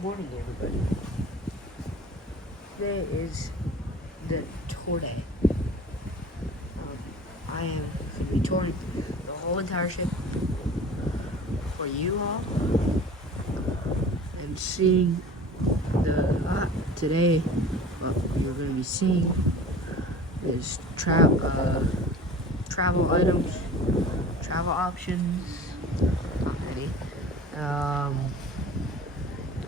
Good morning, everybody. Today is the tour day. I am going to be touring the whole entire ship for you all and seeing today. What you're going to be seeing is travel items, travel options, not many,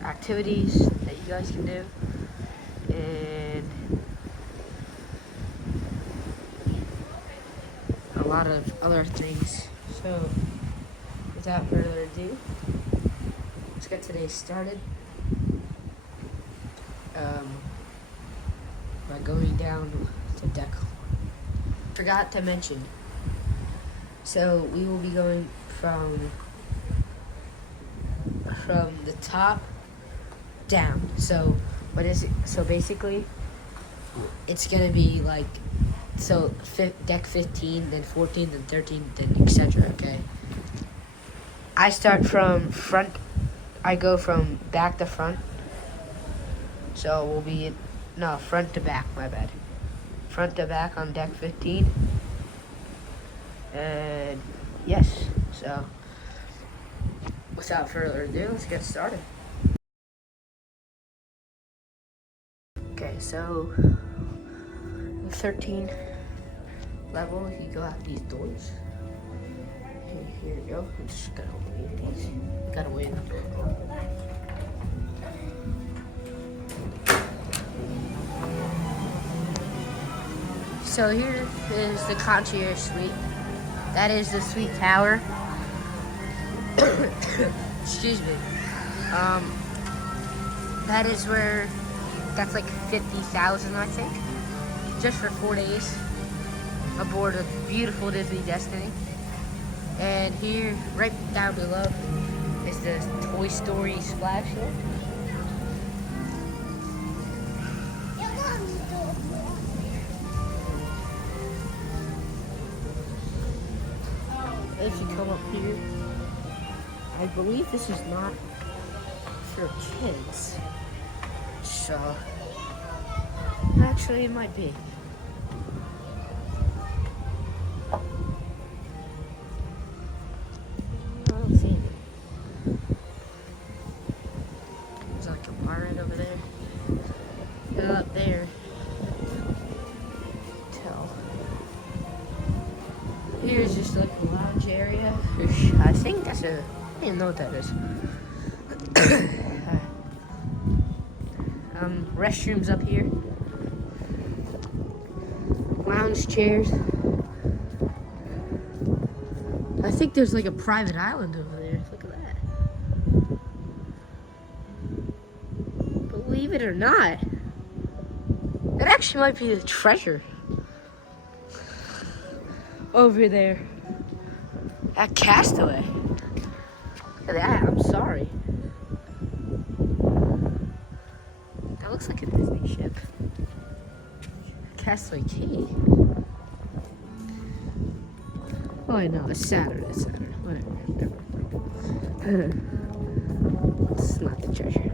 activities that you guys can do, and a lot of other things. So, without further ado, let's get today started by going down to deck. Forgot to mention, so we will be going from the top down. So what is it? So basically, it's gonna be like deck 15, then 14, then 13, then etc. Okay. I start from front. I go from back to front. So we'll be front to back. My bad. Front to back on deck 15. And yes. So without further ado, let's get started. Okay, so the 13 level, you go out these doors. And here you go. I'm just gonna win these. Gotta win. So here is the concierge suite. That is the suite tower. Excuse me. That is where. That's like 50,000, I think, just for 4 days aboard a beautiful Disney Destiny. And here, right down below, is the Toy Story splash hill. If you come up here, I believe this is not for kids. So, actually, it might be. I don't see it. There's like a bar right over there. Go up there. Here's just like a lounge area. I think that's I didn't know what that is. Restrooms up here. Lounge chairs. I think there's like a private island over there. Look at that. Believe it or not, it actually might be the treasure over there at Castaway. Look at that. I'm sorry. That looks like a Disney ship. Castaway Cay. Oh, I know. It's Saturn. Whatever. It's not the treasure.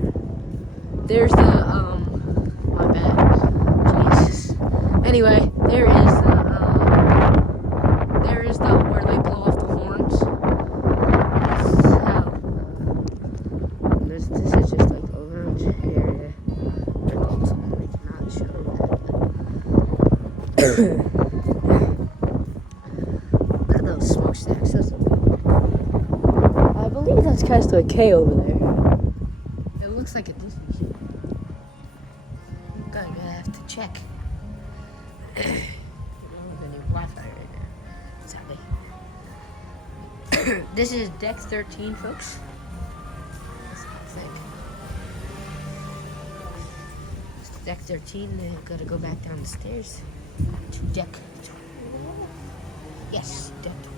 There's the, my bad. Jesus. Anyway, there is the where they blow off the horns. This is just like a lounge area. I cannot show that. Look at those smokestacks. Those are cool. I believe that's Castaway Cay over there. It looks like a Disney ship. I'm gonna have to check. The new Wi-Fi right now. Sadly. This is deck 13, folks. That's what I think. It's deck 13. Then gotta go back down the stairs to deck 12. Yes, deck 12.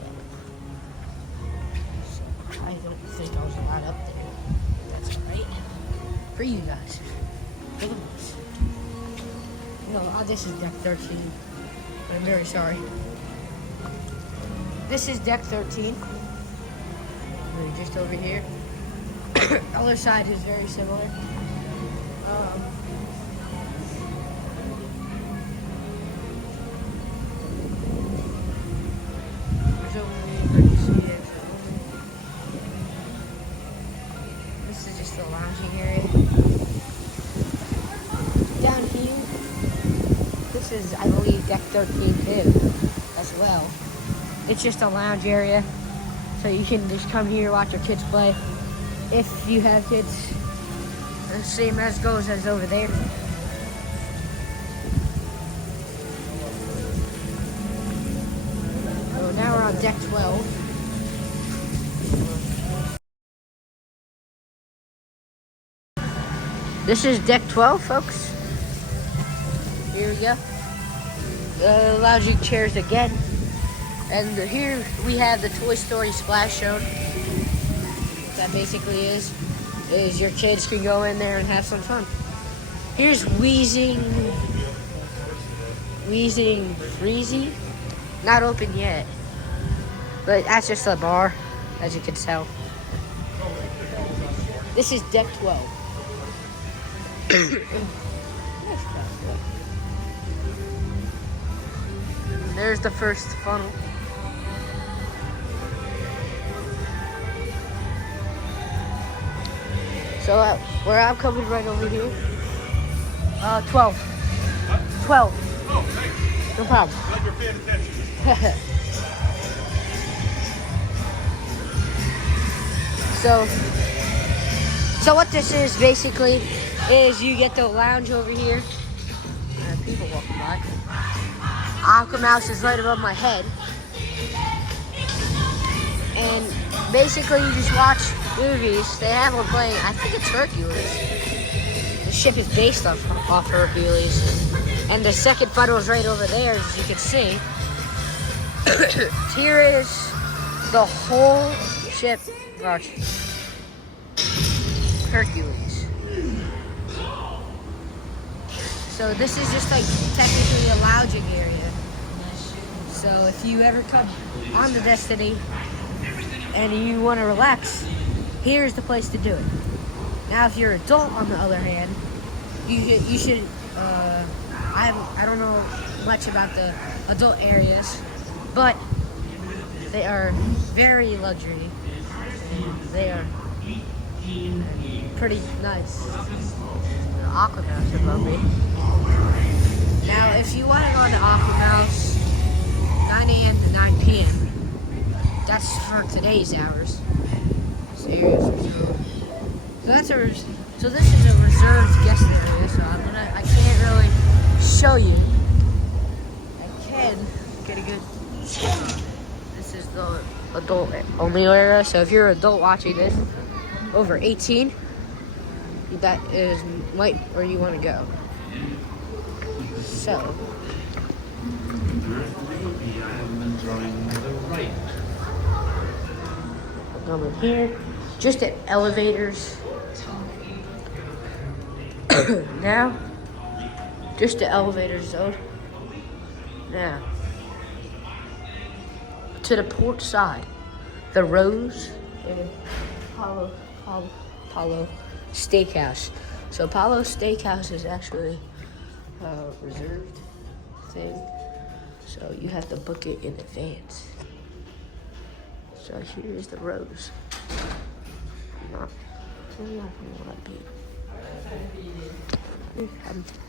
So I don't think I was allowed up there. That's alright. For you guys. For the boys. No, this is deck 13. I'm very sorry. This is deck 13. We're just over here. Other side is very similar. So where you see it. This is just the lounging area. Down here, this is, I believe, deck 13 too, as well. It's just a lounge area, so you can just come here, watch your kids play. If you have kids, the same as goes as over there. So now we're on deck 12. This is deck 12, folks. Here we go. Lounging chairs again. And here we have the Toy Story Splash Zone. That basically is your kids can go in there and have some fun. Here's Wheezing Freezy. Not open yet. But that's just a bar, as you can tell. This is deck 12. There's the first funnel. So where I'm coming right over here. 12. 12. Oh, thanks. No problem. Glad you're paying attention. So what this is basically is you get the lounge over here. People walking by. Aqua Mouse is right above my head. And basically you just watch movies. They have one playing, I think it's Hercules. The ship is based off Hercules. And the second funnel is right over there, as you can see. Here is the whole ship. Watch. Hercules. So this is just like technically a lounging area. So if you ever come on the Destiny and you want to relax, here's the place to do it. Now if you're an adult, on the other hand, you should I don't know much about the adult areas, but they are very luxury. And they are pretty nice. The Aqua Mouse above me. Now, if you want to go to Aqua Mouse, 9 a.m. to 9 p.m. That's for today's hours. Seriously. So this is a reserved guest area. So I can't really show you. I can get a good. This is the adult only area. So if you're an adult watching this, over 18, that is where you want to go. So. I'm coming here, just at elevators. Now, just the elevator zone. Now, to the port side, the Rose and Apollo Steakhouse. So Apollo Steakhouse is actually a reserved thing, so you have to book it in advance. So here is the Rose.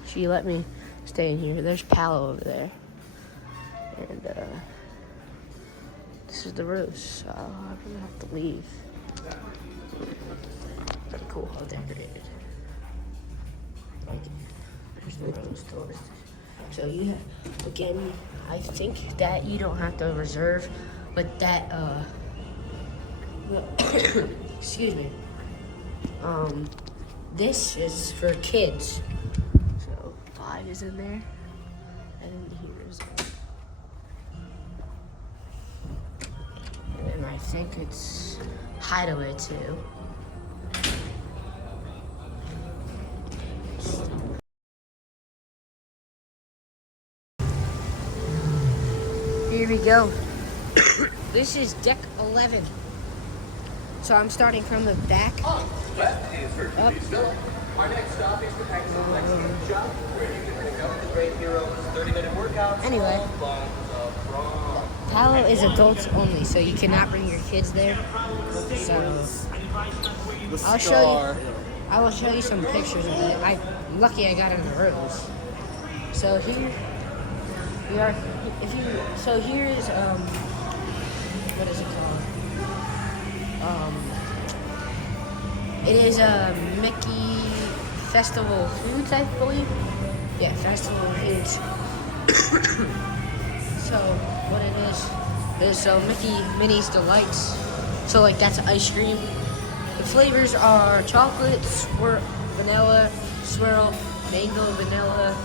She let me stay in here. There's Palo over there, and this is the Rose. So I'm gonna have to leave. Pretty cool, how decorated. Like, there's the Rose doors. So you have, again, I think that you don't have to reserve, but that excuse me. This is for kids. So 5 is in there, and here is. And then I think it's Hideaway too. Here we go. This is deck 11. So I'm starting from the back. Up. Our next stop is the Texas Mexican Shop, where you can pick up the Great Heroes 30-minute workouts. Anyway. Palo is adults only, so you cannot bring your kids there. So I will show you some pictures of it. I'm lucky I got it on the rails. So here we are. So here is what is it called? It is a Mickey Festival Foods, I believe. Yeah, Festival Foods. So what it is so Mickey Minnie's Delights. So like that's ice cream. The flavors are chocolate, vanilla, swirl, mango, vanilla.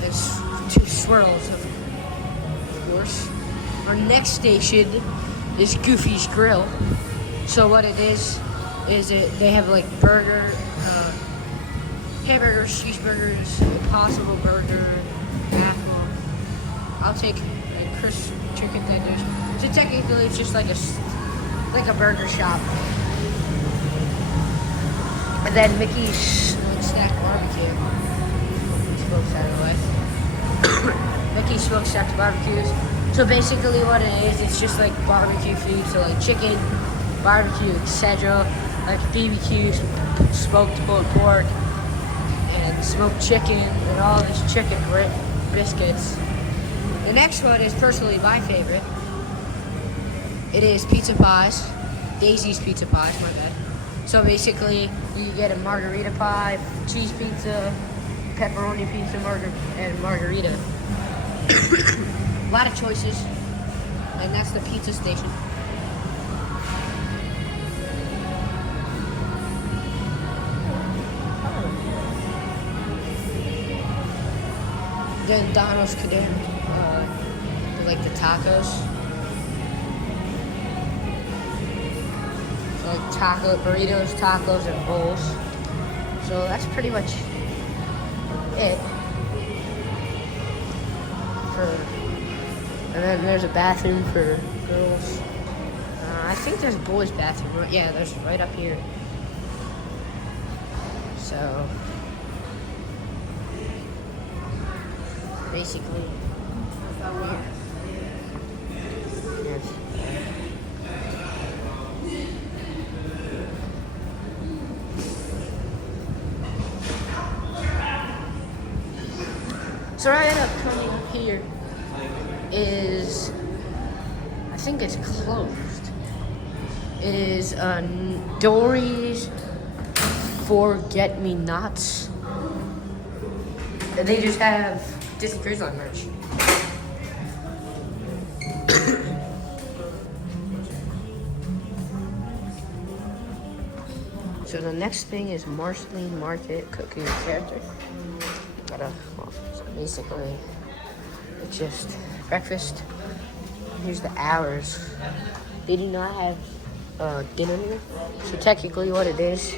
There's 2 swirls of course. Our next station is Goofy's Grill. So what it is they have like burger, hamburgers, cheeseburgers, Impossible Burger, apple. I'll take a crisp chicken tenders. So technically, it's just like a burger shop. And then Mickey's Snack Barbecue. Smokes out of the way. Mickey's Smoked Stacked Barbecues. So basically, what it is, it's just like barbecue food. So like chicken, barbecue, etc. Like BBQ, smoked pulled pork, and smoked chicken, and all this chicken biscuits. The next one is personally my favorite. It is pizza pies. Daisy's Pizza Pies, my bad. So basically, you get a margarita pie, cheese pizza, pepperoni pizza, and margarita. A lot of choices. And that's the pizza station. Then Donald's Cadena, like the tacos. So like burritos, tacos, and bowls. So that's pretty much it. And then there's a bathroom for girls. I think there's a boys' bathroom. Yeah, there's right up here. So basically, yes. So I ended up coming up here is, I think it's closed. It is Dory's Forget-Me-Nots. They just have Disney Cruise Line merch. So the next thing is Marceline Market Cooking Character. So basically, it's just breakfast. Here's the hours. They do not have dinner here. So technically what it is,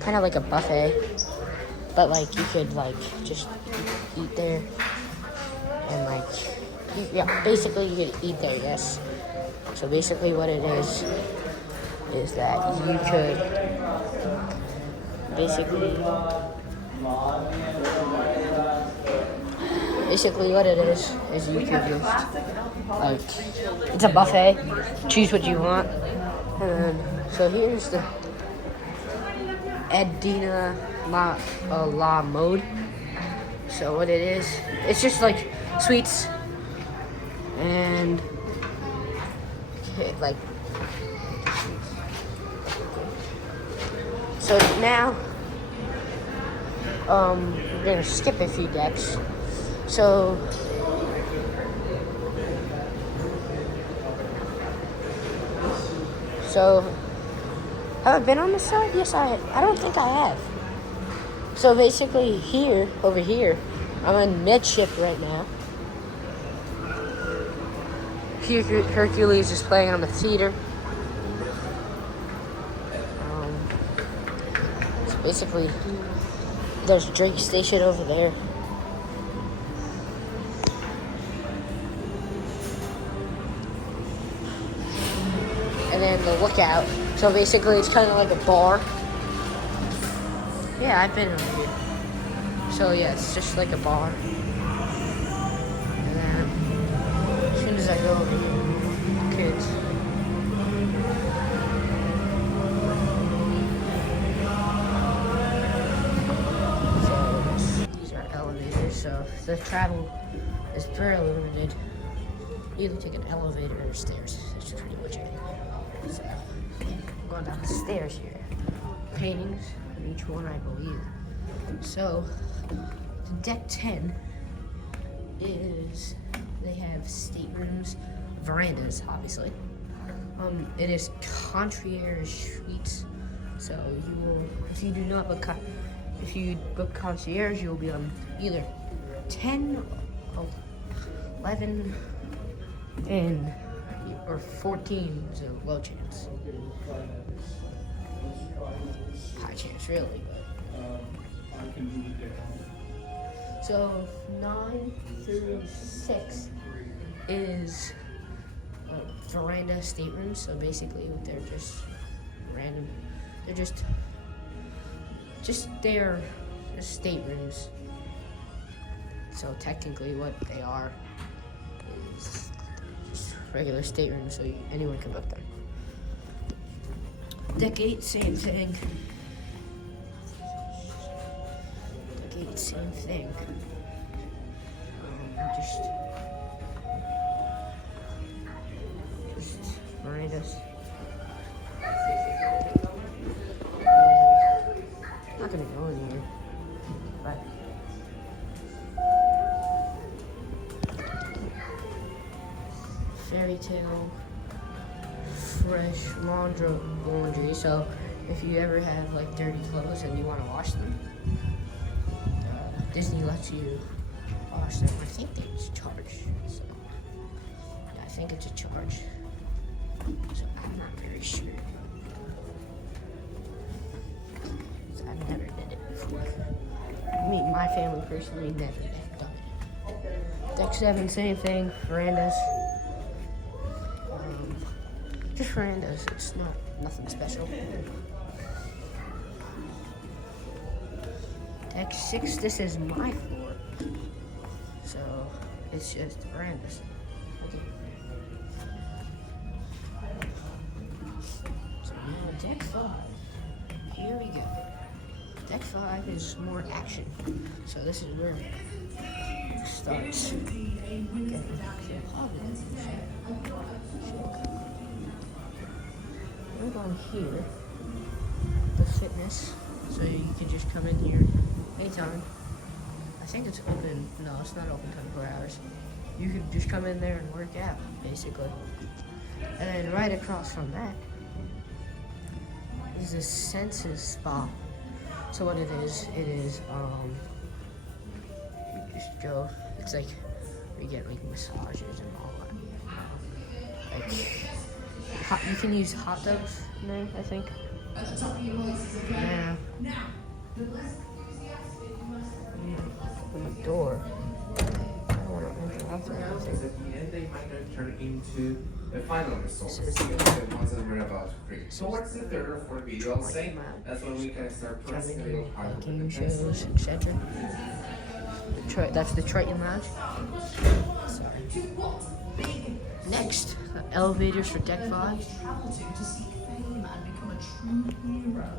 kind of like a buffet. But like you could like just eat there. And like, yeah, basically you could eat there, yes. So basically what it is that you could basically what it is you could just, like, it's a buffet, choose what you want. And then, so here's the Edina La Mode. So what it is, it's just like sweets and like, so now we're gonna skip a few decks. So have I been on this side? Yes, I don't think I have. So basically over here, I'm in midship right now. Hercules is playing on the theater. So basically, there's a drink station over there. And then from the lookout. So basically, it's kind of like a bar. Yeah, I've been over here. So yeah, it's just like a bar. And then, as soon as I go over here, kids. So these are elevators. So the travel is very limited. You either take an elevator or stairs. That's pretty much it. So, I'm going down the stairs here. Paintings on each one, I believe. So, the deck 10 is, they have staterooms, verandas, obviously. It is concierge suites. So you will, if you do not book, if you book concierge, you will be on either 10, 11, and or 14 is a low chance. High chance, really, but. So 9 through 6 is veranda staterooms. So basically, they're just random. They're just staterooms. So technically, what they are is just regular staterooms, so anyone can book them. Deck 8, same thing. Deck 8, same thing. Just verandas. Not gonna go in here, but Fairy Tale Fresh Laundry. So if you ever have like dirty clothes and you want to wash them, Disney lets you wash them. I think they charge. So yeah, I think it's a charge. So I'm not very sure. So I've never did it before. I mean, my family personally never done it. Deck 7, same thing. Verandas. Just verandas. It's nothing special. Deck 6, this is my floor. So it's just verandas. Okay. So now deck 5. Here we go. Deck 5 is more action. So this is where it starts. We're going here. The fitness. So you can just come in here anytime. I think it's open. No, it's not open 24 hours. You could just come in there and work out, basically. And then right across from that is the Senses Spa. So what it is you just go, it's like, you get like massages and all that. Like, you can use hot tubs in there, I think. At the top of your voices, okay? Yeah. Now, the less enthusiastic you must Open the door. I don't want to interrupt or Because anything. at the end they might not turn into the final result. The ones that we're about to create. So what's the third or fourth video I'll say? That's when we can start pressing a little harder. Game shows, etc. That's the Triton Lounge. Sorry. Next, elevators for deck 5. travel to seek fame and become a true hero.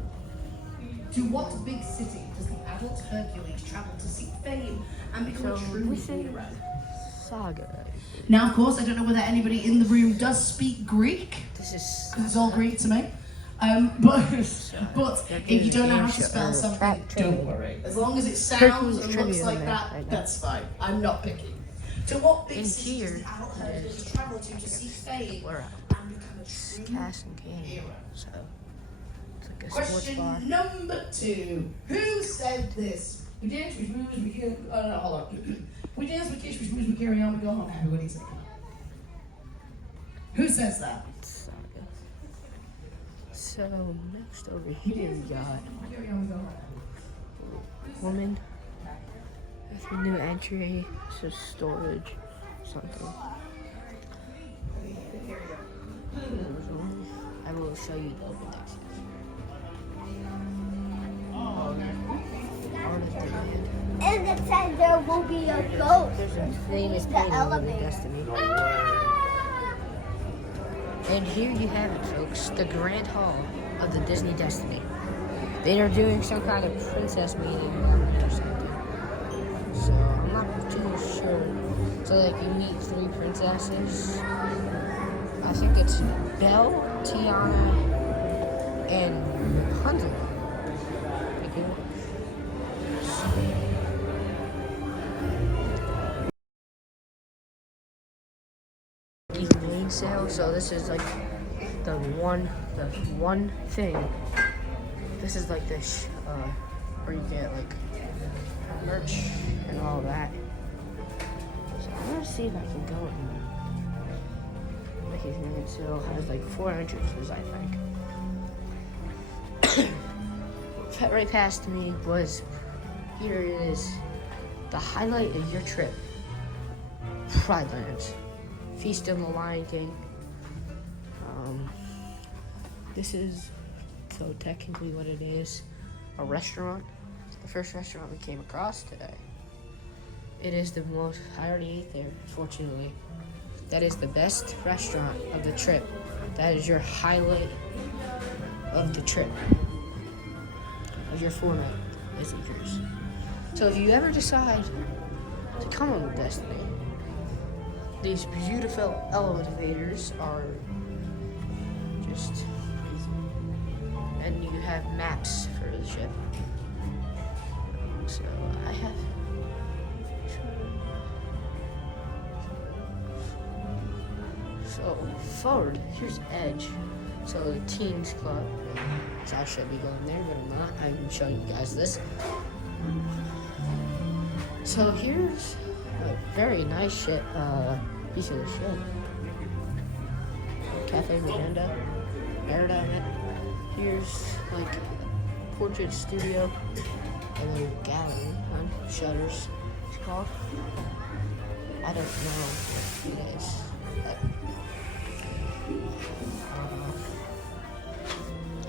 To what big city does the adult Hercules travel to seek fame and become a true this is hero? Saga. Now, of course, I don't know whether anybody in the room does speak Greek, This is because it's all Greek to me. But if you don't know how to spell something, don't worry. As long as it sounds Hercules and trivia looks in like there that, right now. that's fine. I'm not picking. To what big In city does here the adult Hercules is- travel to seek fame We're at and become a true Cass and Candy. hero? So it's like a sports Question bar. number 2. Who said this? We dance, we move, we carry. Oh no, hold on. We dance, we kiss, we move, we carry on, we go home. Everybody say it. Who says that? Saga. So next over here we got We carry on, we go home. woman. That's a new entry. So storage, something. I will will show you the open decks. And it said there will be a ghost. There's a famous The painting of the elevator. Destiny. And here you have it, folks, the Grand Hall of the Disney Destiny. They are doing some kind of princess meeting or something. So I'm not too sure. So like you meet 3 princesses. I think it's Belle, Tiana, and Rapunzel. Pretty cool. Evening sale. So this is like the one thing. This is like this where you get like merch and all that. So I'm gonna see if I can go in. Like evening sale has like 4 entrances, I think. Right past me was, here it is, the highlight of your trip. Pride Lands. Feast of the Lion King. This is, so technically what it is, a restaurant. It's the first restaurant we came across today. It is the most, I already ate there, fortunately. That is the best restaurant of the trip. That is your highlight of the trip. Of your 4-night Disney cruise. So if you ever decide to come on the Destiny, these beautiful elevators are just easy. And you have maps for the ship. So I have. So forward, here's Edge. So the Teens Club. So I should be going there, but I'm not. I'm showing you guys this. So here's a very nice piece of the ship. Cafe Miranda. Here's like portrait studio, a little gallery on Shutters. It's called. I don't know what it is. But,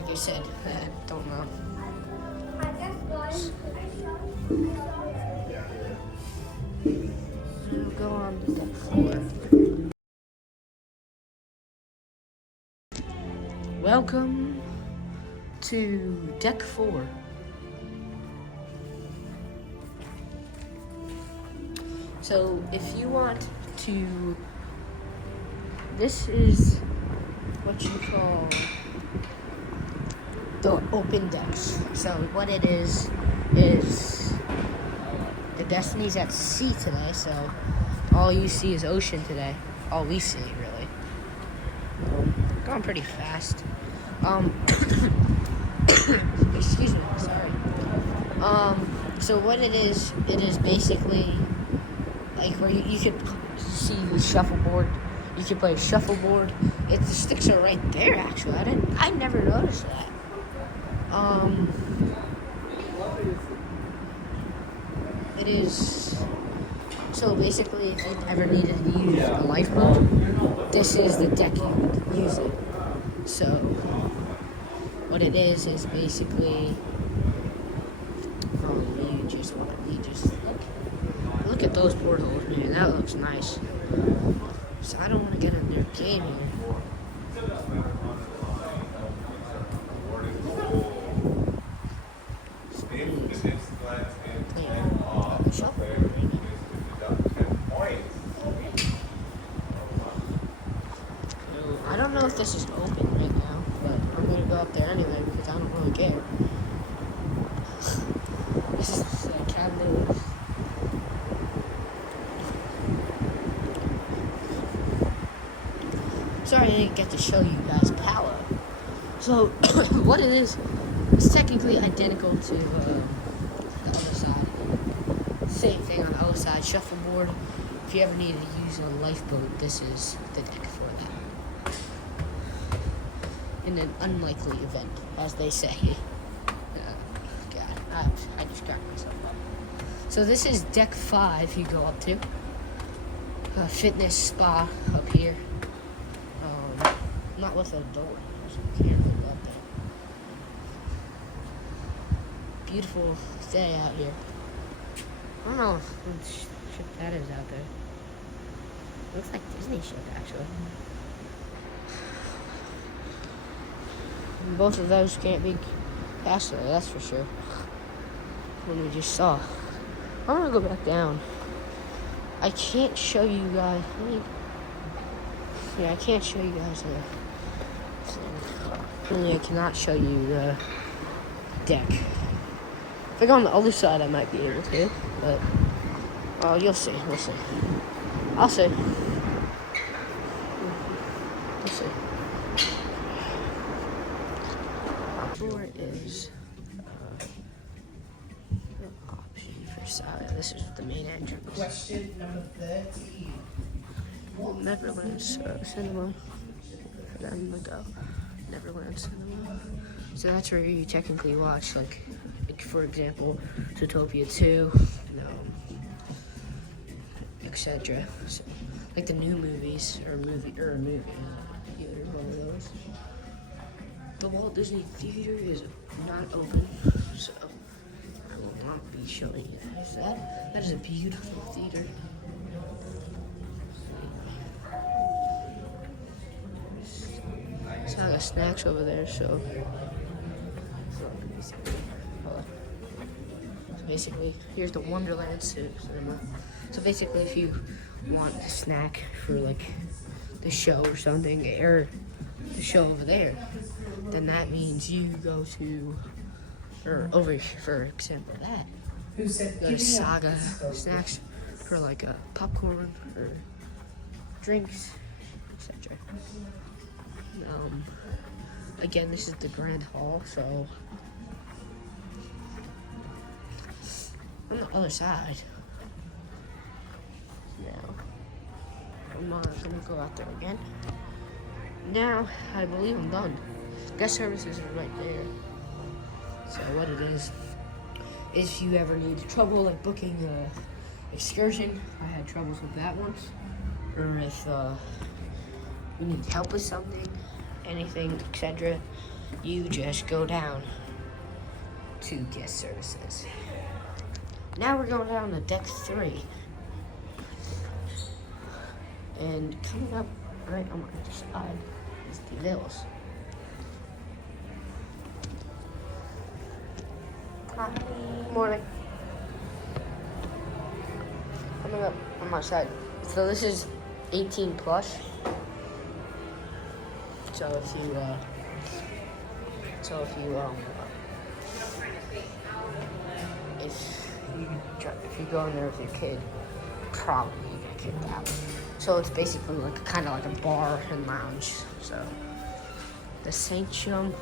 like I said, I don't know. We'll go on to deck 4. Welcome to deck 4. So if you want to, this is what you call the open decks. So what it is the Destiny's at sea today, so all you see is ocean today. All we see, really. Going pretty fast. Excuse me, sorry. So what it is basically like where you could see the shuffleboard. You could play shuffleboard. The sticks are right there, actually. I never noticed that. It is, so basically if you ever needed to use a lifeboat, this is the deck you would use it. So what it is basically, you just look at those portholes, man, that looks nice. So I don't want to get in their game here. I don't know if this is open right now, but I'm gonna go up there anyway because I don't really care. This is the cabinet. Sorry I didn't get to show you guys Palo. So what it is, it's technically identical to the other side. Same thing on the other side, shuffleboard. If you ever needed to use a lifeboat, this is the deck for that. In an unlikely event, as they say. God, I just cracked myself up. So this is deck 5 you go up to. Fitness spa up here. Not with a door. Can't live up there. Beautiful day out here. I don't know what ship that is out there. Looks like Disney ship actually. And both of those can't be faster, that's for sure. When we just saw. I'm gonna go back down. I can't show you guys. I can't show you guys the thing. I cannot show you the deck. If I go on the other side, I might be able to, but you'll see. We'll see. I'll see. We'll see. Floor is option for Saga. This is the main entrance. Question number 13. Neverland Cinema. For them to go. Neverland Cinema. So that's where you technically watch, like for example, Zootopia 2, etc. So, like the new movies, or a movie, either one of those. The Walt Disney Theater is not open, so I will not be showing you guys that. That is a beautiful theater. So I got snacks over there, so basically, here's the Wonderland Cinema. So basically, if you want a snack for like the show or something, or the show over there, then that means you go to, or over here, for example, that. Who said Go to Saga snacks for like popcorn or drinks, etc. Again, this is the Grand Hall, so on the other side. Now, I'm gonna go out there again. Now, I believe I'm done. Guest services are right there. So what it is, if you ever need trouble like booking an excursion, I had troubles with that once. Or if you need help with something, anything, etc., you just go down to guest services. Now we're going down to deck 3. And coming up right on my side is the Villas. Hi. Morning. Coming up on my side. So this is 18 plus. So if you if you go in there with your kid, probably get kicked out. So it's basically like kind of like a bar and lounge. So the Sanctum,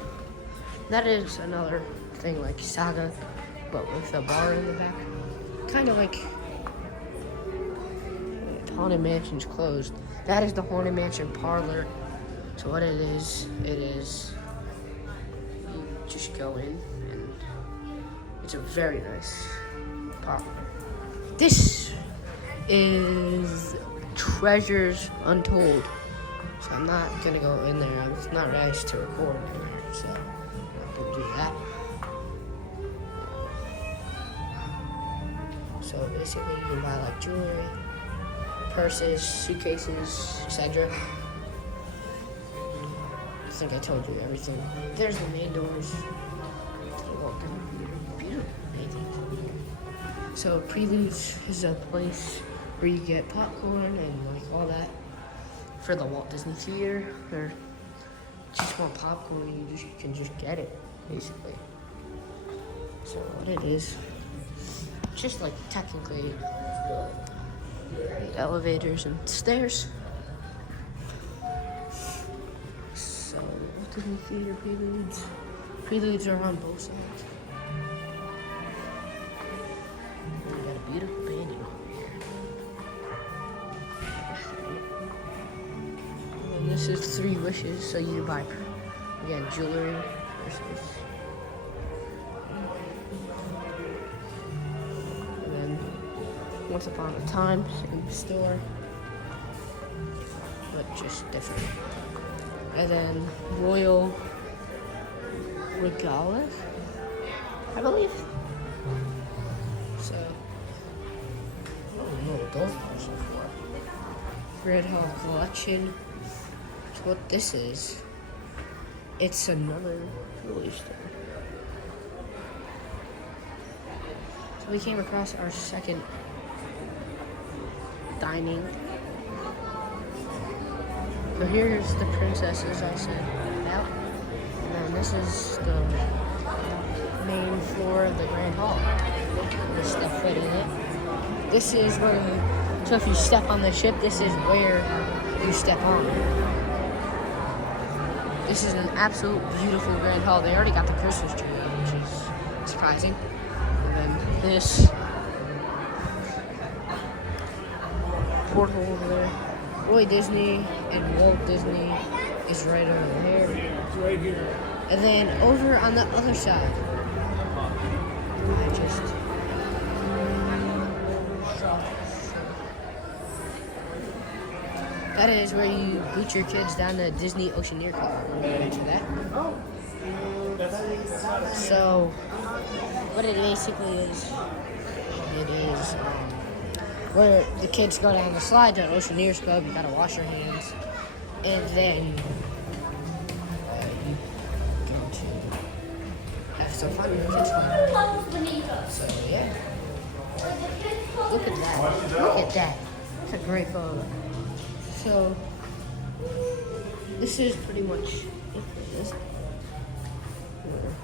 that is another thing like Saga, but with a bar in the back. Kind of like Haunted Mansion's closed. That is the Haunted Mansion parlor. So what it is you just go in and it's a very nice parlor. This is Treasures Untold. So I'm not gonna go in there. I'm not ready to record in there, so I'm not gonna do that. So basically you can buy like jewelry, purses, suitcases, etc. I think I told you everything. There's the main doors. Beautiful painting. So Preludes is a place where you get popcorn and like all that for the Walt Disney Theater. Or just want popcorn, you can just get it basically. So what it is, just like technically elevators and stairs. So Walt Disney Theater Preludes. Preludes are on both sides. We got a beautiful painting over here. And this is 3 wishes, so you buy again jewelry, purses. And then Once Upon a Time, same store, but just different. And then Royal Regalis, I believe. So, I don't know what those ones are for. Grand Hall Collection. That's what this is. It's another jewelry store. So we came across our second dining. So here's the princesses I said about. And then this is the main floor of the Grand Hall. There's stuff right in it. This is where, so if you step on the ship, this is where you step on. This is an absolute beautiful Grand Hall. They already got the Christmas tree up, which is surprising. And then this porthole over there. Roy Disney and Walt Disney is right over there. It's right here. And then over on the other side, that is where you boot your kids down to Disney Oceaneer Club. Ready for that? So, what it basically is, where the kids go down the slide to Oceaneers Club. You gotta wash your hands, and then you go to have some fun with the kids club. So yeah, look at that! Look at that! That's a great photo. So this is pretty much it for this.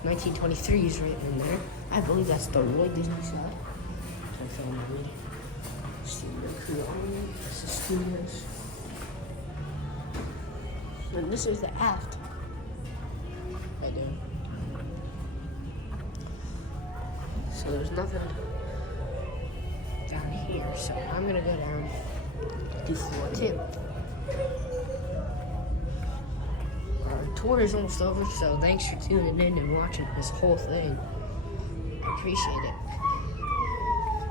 1923 is written in there. I believe that's the Roy Disney side. So I found my reading. Studio crew on. This is studios. And this is the aft. Right there. So there's nothing down here. So I'm gonna go down to floor 2. Our tour is almost over, so thanks for tuning in and watching this whole thing. I appreciate it.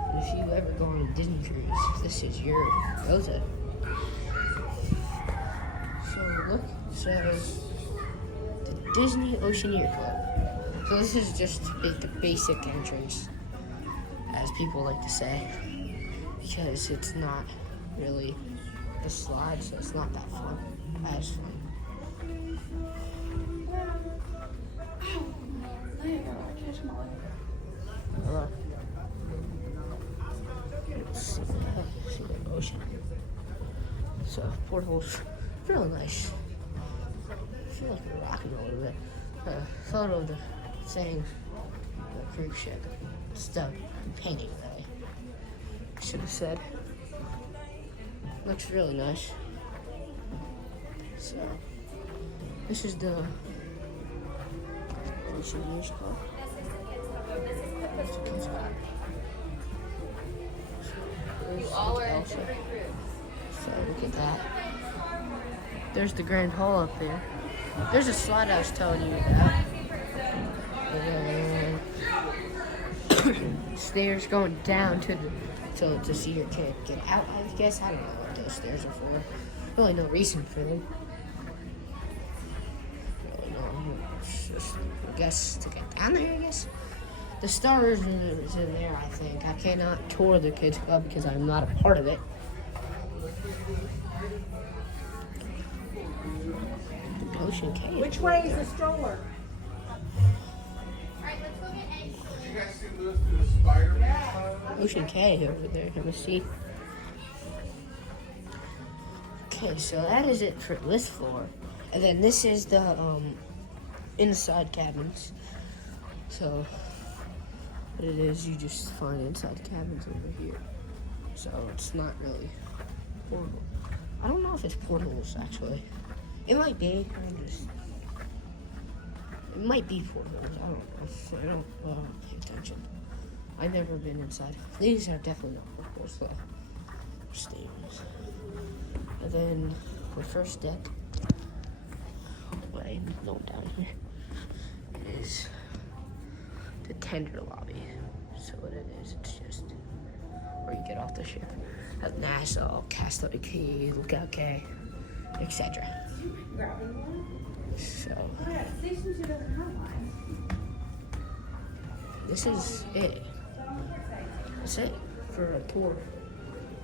And if you ever go on a Disney cruise, this is your go-to. So look, so the Disney Oceaneer Club. So this is just the basic entrance, as people like to say, because it's not really the slide, so it's not that fun. As fun. Hello. See the ocean. So portholes, really nice. I feel like we're rocking a little bit. Photo of the saying the cruise ship. It's the painting really. Should have said. Looks really nice. So this is the Oceaneers Club. All are in different groups. So look at that. There's the Grand Hall up there. There's a slide I was telling you about. And stairs going down to the to see your kid get out. I guess I don't know what those stairs are for. Really no reason for them. Really no. It's just I guess to get down there. I guess. The stars is in there, I think. I cannot tour the kids club because I'm not a part of it. The Ocean Cave. Which way is the stroller? You guys see those through the Spider-Man? Ocean Cave over there. Let me see. Okay, so that is it for this floor. And then this is the inside cabins. So what it is, you just find inside cabins over here. So it's not really portable. I don't know if it's portables actually. It might be. It might be portables. I don't know. I don't pay attention. I've never been inside. These are definitely not portables though. Stadiums. And then the first deck, way going down here, is the tender lobby. So what it is, it's just where you get off the ship. At Nassau, Castaway Cay, Lookout Cay, etc. So this is it. That's it for a tour.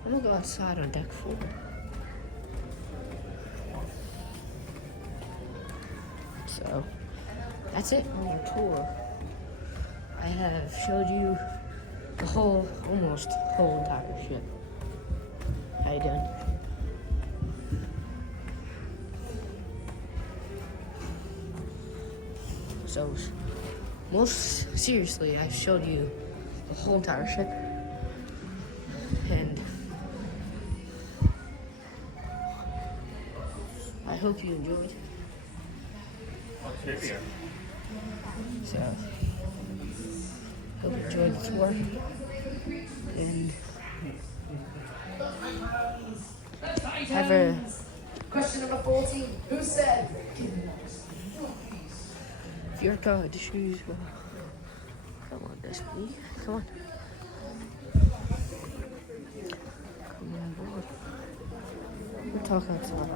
I'm gonna go outside on deck 4. So that's it on your tour. I have showed you the almost whole entire ship. How you doing? So, most seriously, I've showed you the whole entire ship, and I hope you enjoyed. So, hope you enjoyed the tour, and have a Question number 14. Who said? if you're going to choose well. Come on, Destiny. Come on. Come on, board. We'll talk outside.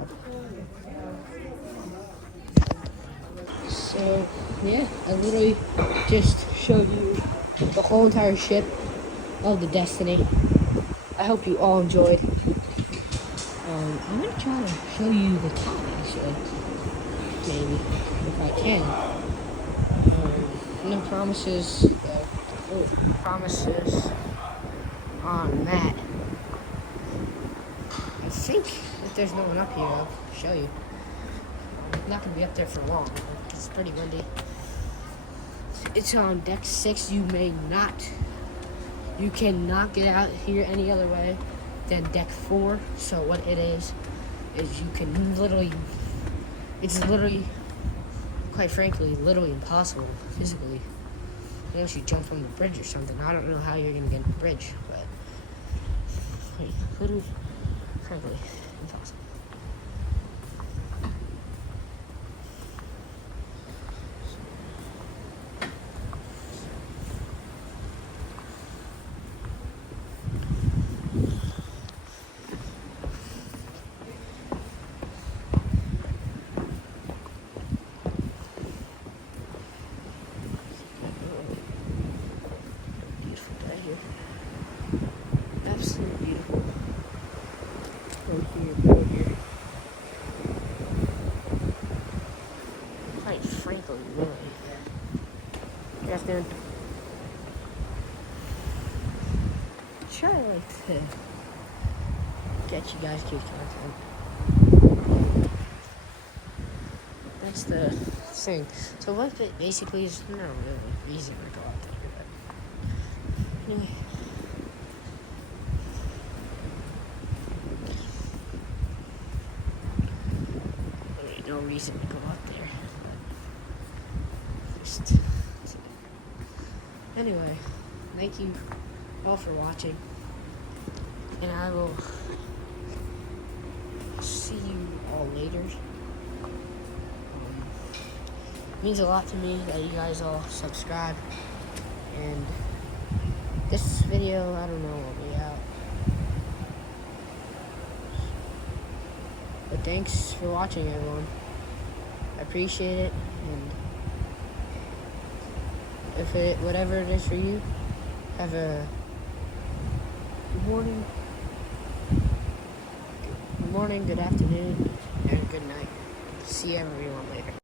So, yeah, I literally just showed you the whole entire ship of the Destiny. I hope you all enjoyed. I'm gonna try to show you the top, actually. Maybe, if I can. No promises, though. Promises on that. I think if there's no one up here, I'll show you. I'm not gonna be up there for long. It's pretty windy. It's on deck 6. You cannot get out here any other way than deck 4. So what it is you can literally, it's literally, quite frankly, literally impossible physically. Unless you jump from the bridge or something. I don't know how you're gonna get on the bridge, but literally, frankly, impossible. Beautiful day here. Absolutely beautiful. Go here. Quite frankly, really. Good afternoon. Try like to get you guys cute content. That's the thing. So what it basically is not really a reason to go out there, but anyway. There ain't no reason to go out there. But just anyway, thank you all for watching. And I will see you all later. It means a lot to me that you guys all subscribe. And this video, I don't know, will be out. But thanks for watching, everyone. I appreciate it. And whatever it is for you, have a good morning, good afternoon, and good night. See everyone later.